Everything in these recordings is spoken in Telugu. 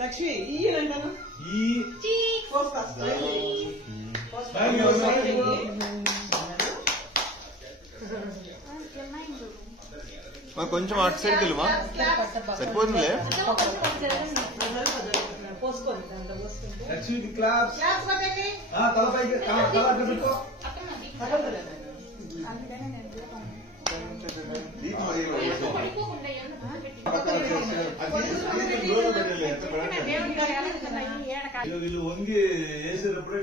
లక్ష్మి ఈయనంటాను కొంచెం అటు సైడ్కి వెళ్ళమా సరిపోతుందిలే. లక్ష్మికి క్లాస్ తలపైకి పెట్టుకో. వీళ్ళు వంగి వేసేటప్పుడే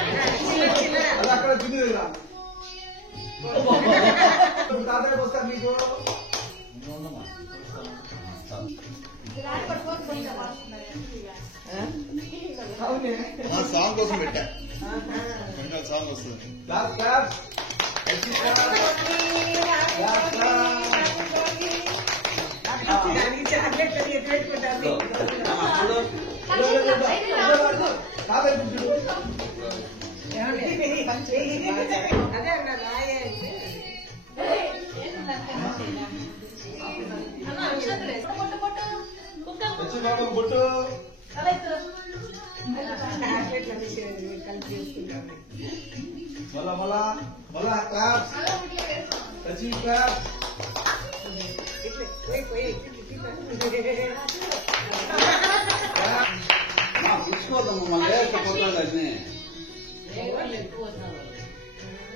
అది అక్కడ తినేది తాతయ్యకి వస్తారు మీకు. సాంగ్ కోసం పెట్టా సాంగ్ వస్తుంది. అదే అన్న రాయే బొట్టు మళ్ళా మళ్ళా మళ్ళా క్లాప్స్ టచింగ్ క్లాప్స్. చూసుకోవద్దమ్మా మన లేకపోతాడు అన్ని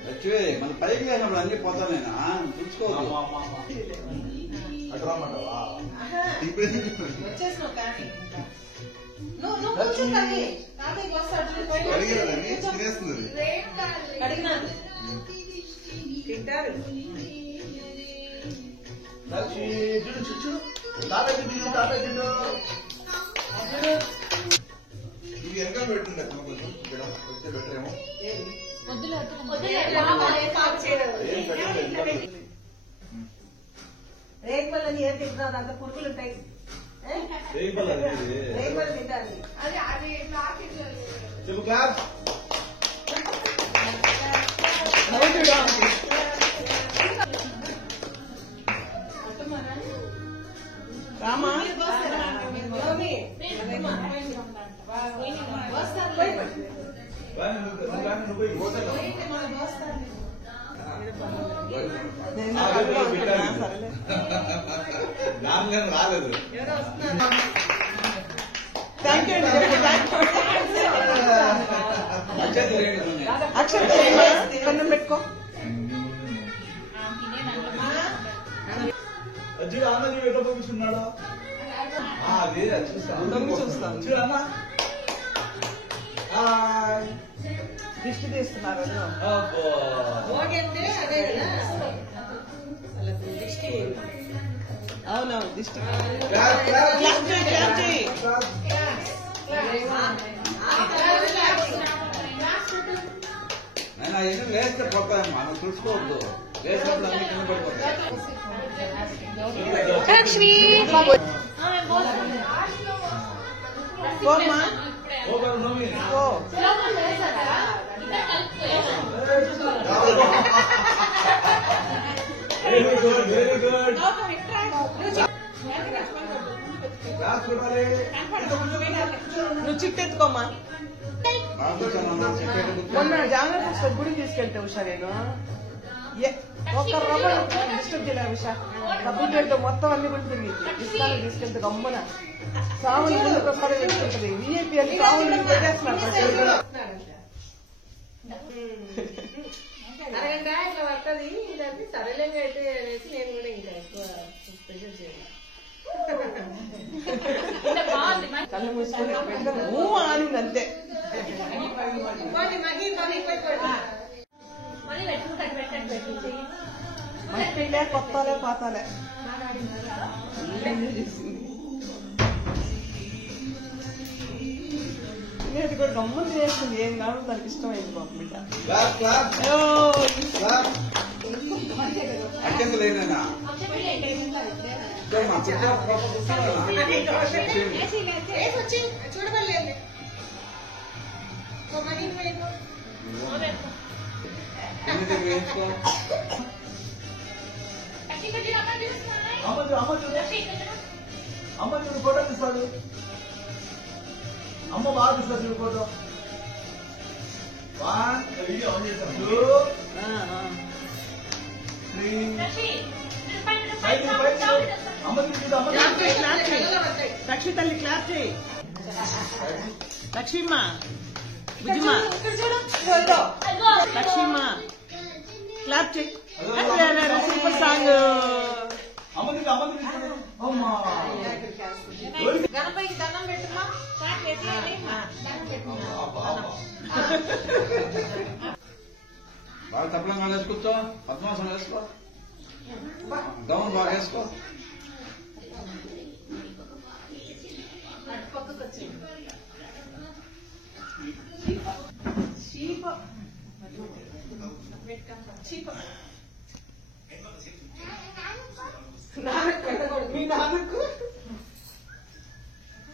వచ్చి మన పైకి లేనప్పుడు అన్ని పోతానేనా చూసుకోవద్దు. అటు రమ్మంటావా? ఇది వెనక పెట్టుండే కొంచెం పెడితే బెటర్ ఏమో. రేగుపల్లని ఏం తింటున్నారు? అంత పురుగులు ఉంటాయి. రేగుపల్లి తింటారు. చెప్పు క్లాస్. రామా రాలేదు. థ్యాంక్ యూ అక్షర కన్నం పెట్టుకో. చూడు అన్న చూడు ఎట్లా పంపిస్తున్నాడు. అదే చూస్తాను చూడమ్మా. దిష్టి తీస్తున్నారు. అవునవును దిష్టి నేను అవన్నీ వేస్తే పోతాయమ్మా నువ్వు చూసుకోవద్దు. వేసినప్పుడు అన్ని కింద పడిపోతాయి. Very good very good. నువ్వు చిట్టెత్తుకోమ్మా. మొన్న జాగ్రత్త గుడికి తీసుకెళ్తే ఉషా నేను ఒక్క రవ్వ డిస్టర్బ్ చేయలేదు ఉషా. డబ్బులు మొత్తం అన్ని కూడా తిరిగి ఇస్తాను తీసుకెళ్తే గమ్మున సాములు ముందు ప్రసాదం వేసుకుంటుంది. విఐపి అని సాములు పెట్టేస్తున్నారు. అరగంట ఇట్లా పడుతుంది. ఇదంటే సరళంగా అయితే అనేసి నేను కూడా ఇంకా ఎక్కువ స్పెషల్ చేయాలి. కళ్ళు మూసుకొని ఆనింది అంతే. మట్టిలే కొత్తలే పాతాలే నేను కూడా గమ్మని చేస్తుంది. ఏం కాదు దానికి ఇష్టమైంది పాపం బిడ్డ. అత్యంత లేనా చూడలేదు దగ్గర వేసుకో. అమ్మ చూడు ఫోటో తీస్తాడు. అమ్మ బాగా తీస్తాడు చూడు ఫోటో. 1 2 3 అమ్మ చూడు అమ్మ లక్ష్మి తల్లి క్లాప్ చేయి. లక్ష్మీమ్మ బుజ్జిమ్మ లక్ష్మీమ్మ క్లాప్ చేయి. Super song. అమ్మ చూడు అమ్మా గణపతికి దండం పెట్టుమా. బాగా తప్పలంగా వేసుకొచ్చో. పద్మాసనం వేసుకో. గౌన్ బాగా వేసుకో. మీ నాన్న